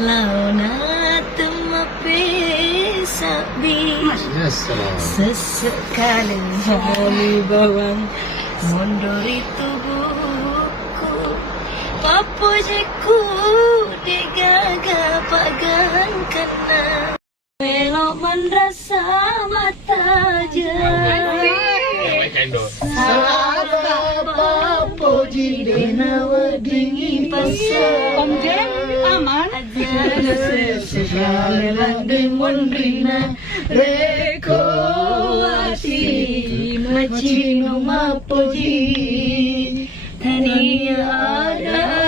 launa temape sabi sesekali hari bawang mondori tubuhku papojeku digaga pagan kena belok menrasa mata je saat papo jidena wadingi pasal aman aja sekali lagi mondrina reko ati macino mapoji tani ada